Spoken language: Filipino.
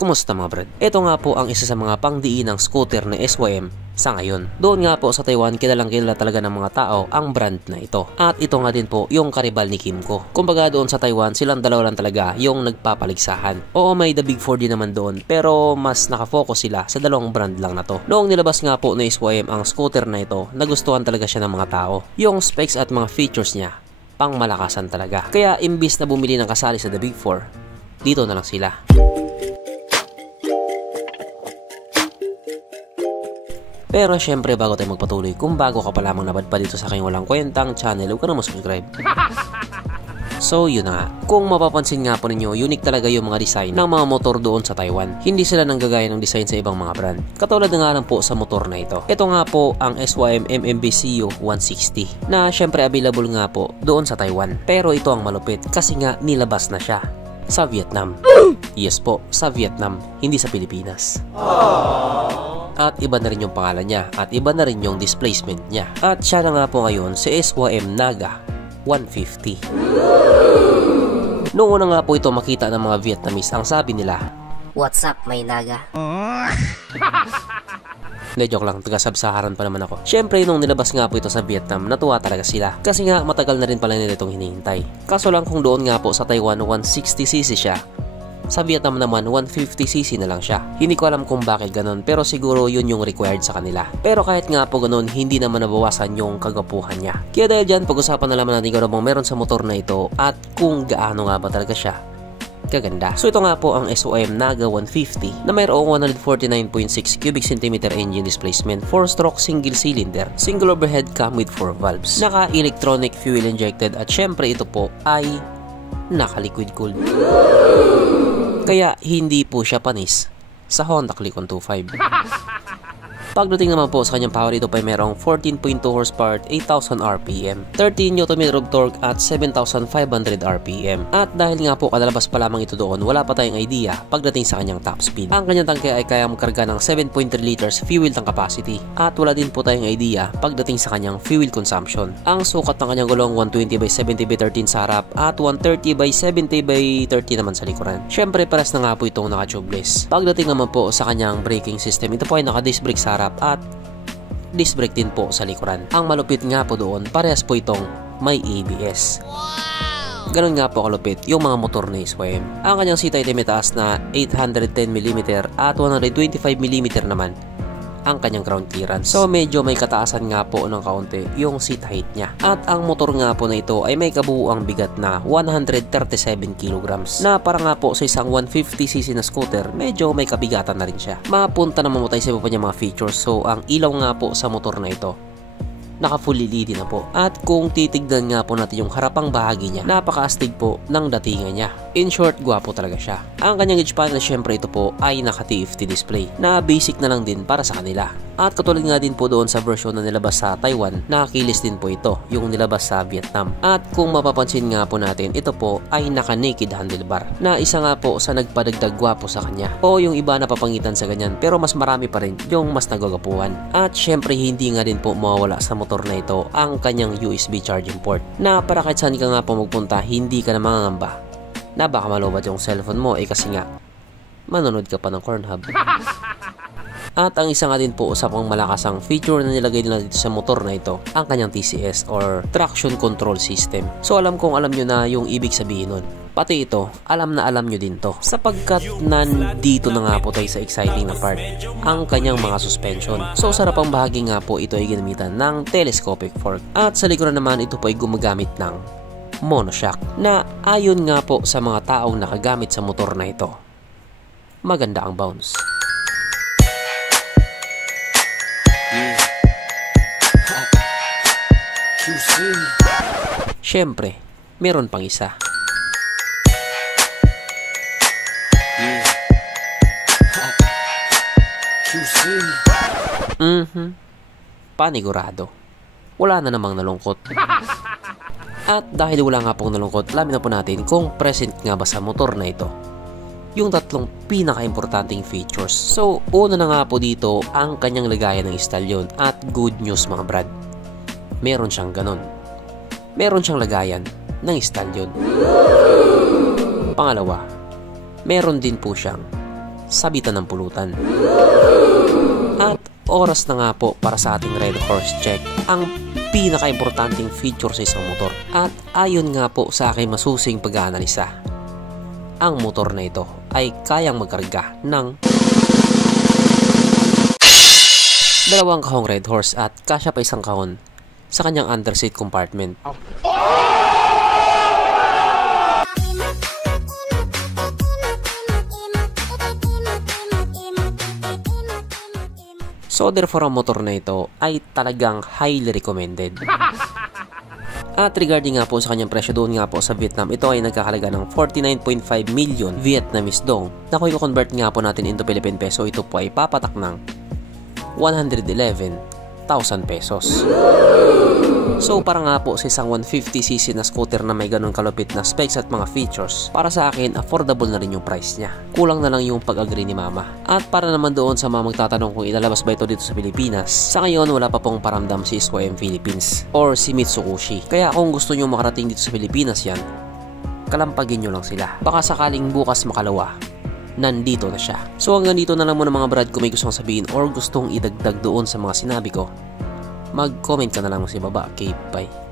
Kumusta mga brad? Ito nga po ang isa sa mga pangdiin ng scooter na SYM sa ngayon. Doon nga po sa Taiwan, kilalang kilala talaga ng mga tao ang brand na ito. At ito nga din po yung karibal ni Kymco. Kumbaga doon sa Taiwan, silang dalawa lang talaga yung nagpapaligsahan. Oo, may The Big Four din naman doon, pero mas nakafocus sila sa dalawang brand lang na to. Noong nilabas nga po na SYM ang scooter na ito, nagustuhan talaga siya ng mga tao. Yung specs at mga features niya, pang malakasan talaga. Kaya imbis na bumili ng kasali sa The Big Four, dito na lang sila. Pero syempre bago tayo magpatuloy, kung bago ka pa lamang napadpad dito sa aking walang kwentang channel, huwag ka na mag-subscribe. So yun na nga, kung mapapansin nga po ninyo, unique talaga yung mga design ng mga motor doon sa Taiwan. Hindi sila nanggagaya ng design sa ibang mga brand. Katulad na nga lang po sa motor na ito. Ito nga po ang SYM MMBCU 160 na syempre available nga po doon sa Taiwan. Pero ito ang malupit kasi nga nilabas na siya sa Vietnam. Yes po, sa Vietnam, hindi sa Pilipinas. At iba na rin yung pangalan niya at iba na rin yung displacement niya. At siya na nga po ngayon si SYM Naga 150. Noong una nga po ito makita ng mga Vietnamese, ang sabi nila, "What's up, may Naga?" Hindi, joke lang, taga Sub-Saharan pa naman ako. Syempre, nung nilabas nga po ito sa Vietnam, natuwa talaga sila. Kasi nga, matagal na rin pala nila itong hinihintay. Kaso lang kung doon nga po sa Taiwan 160cc siya, sa Vietnam naman 150cc na lang siya. Hindi ko alam kung bakit ganun, pero siguro yun yung required sa kanila. Pero kahit nga po ganun, hindi naman nabawasan yung kagapuhan niya. Kaya dahil dyan, pag-usapan na naman natin kung ano bang meron sa motor na ito at kung gaano nga ba talaga siya kaganda. So ito nga po ang SYM Naga 150 na mayroong 149.6 cubic centimeter engine displacement, 4-stroke single cylinder, single overhead cam with 4 valves, naka-electronic fuel injected at syempre ito po ay naka-liquid cooled. Kaya hindi po siya panis sa Honda Click 125. Pagdating naman po sa kanyang power, ito pa mayroong 14.2 horsepower at 8,000 RPM, 13 Nm of torque at 7,500 RPM. At dahil nga po kalalabas pa lamang ito doon, wala pa tayong idea pagdating sa kanyang top speed. Ang kanyang tangke ay kaya magkarga ng 7.3 liters fuel tank capacity at wala din po tayong idea pagdating sa kanyang fuel consumption. Ang sukat ng kanyang gulong 120/70/13 sa harap at 130/70/30 naman sa likuran. Syempre paras na nga po itong naka-tubeless. Pagdating naman po sa kanyang braking system, ito po ay naka-disc brake sa harap at disc brake din po sa likuran. Ang malupit nga po doon, parehas po itong may ABS. Ganun nga po kalupit yung mga motor na SYM. Ang kanyang seat height ay may taas na 810mm at 125mm naman ang kanyang ground clearance. So medyo may kataasan nga po ng kaunti yung seat height niya. At ang motor nga po na ito ay may kabuuang bigat na 137 kg. Na para nga po sa isang 150cc na scooter, medyo may kabigatan na rin siya. Mapunta naman mo tayo sa iba pa niya mga features. So ang ilaw nga po sa motor na ito, naka full LED na po. At kung titignan nga po natin yung harapang bahagi niya, napaka-astig po ng datingan niya. In short, gwapo talaga siya. Ang kanyang gauge panel, syempre ito po ay naka TFT display na basic na lang din para sa kanila. At katulad nga din po doon sa version na nilabas sa Taiwan, nakakilis din po ito yung nilabas sa Vietnam. At kung mapapansin nga po natin, ito po ay naka naked handlebar na isa nga po sa nagpadagdag gwapo sa kanya. O yung iba napapangitan sa ganyan, pero mas marami pa rin yung mas nagagapuan. At syempre hindi nga din po mawawala sa motor na ito ang kanyang USB charging port na para kahit saan ka nga po magpunta, hindi ka na mangangamba na baka malobat yung cellphone mo kasi nga manonood ka pa ng Pornhub. At ang isa nga din po sa pang malakasang feature na nilagay nila dito sa motor na ito, ang kanyang TCS or Traction Control System. So alam nyo na yung ibig sabihin nun. Pati ito, alam na alam nyo din to. Sapagkat nandito na nga po tayo sa exciting na part, ang kanyang mga suspension. So sa harapang bahagi nga po, ito ay ginamitan ng telescopic fork. At sa likuran naman, ito po ay gumagamit ng monoshock na ayon nga po sa mga taong nakagamit sa motor na ito, maganda ang bounce. Syempre, meron pang isa. Panigurado. Wala na namang nalungkot. At dahil wala nga pong nalungkot, alamin na po natin kung present nga ba sa motor na ito yung tatlong pinaka-importanting features. So, una na nga po dito ang kanyang lagayan ng istalyon. At good news mga brad, meron siyang ganun. Meron siyang lagayan ng istalyon. Pangalawa, meron din po siyang sabitan ng pulutan. At oras na nga po para sa ating Red Horse check ang pinaka-importanting feature sa isang motor. At ayon nga po sa aking masusing pag-aanalisa, ang motor na ito ay kayang magkarga ng 2 kahong Red Horse at kasya pa isang kahon sa kanyang underseat compartment. So therefore ang motor na ito ay talagang highly recommended. At regarding nga po sa kanyang presyo doon nga po sa Vietnam, ito ay nagkakalaga ng 49.5 million Vietnamese dong. Na kung i-convert nga po natin into Philippine peso, ito po ay papatak ng 111,000 pesos. So para nga po sa isang 150cc na scooter na may ganun kalupit na specs at mga features, para sa akin affordable na rin yung price niya. Kulang na lang yung pag-agree ni mama. At para naman doon sa mga magtatanong kung ilalabas ba ito dito sa Pilipinas, sa ngayon wala pa pong paramdam si SYM Philippines or si Mitsukoshi. Kaya kung gusto nyo makarating dito sa Pilipinas yan, kalampagin nyo lang sila. Baka sakaling bukas makalawa, nandito na siya. So hanggang dito na lang muna mga brad. Kung may gustong sabihin or gustong idagdag doon sa mga sinabi ko, mag-comment ka na lang sa baba. Okay, bye.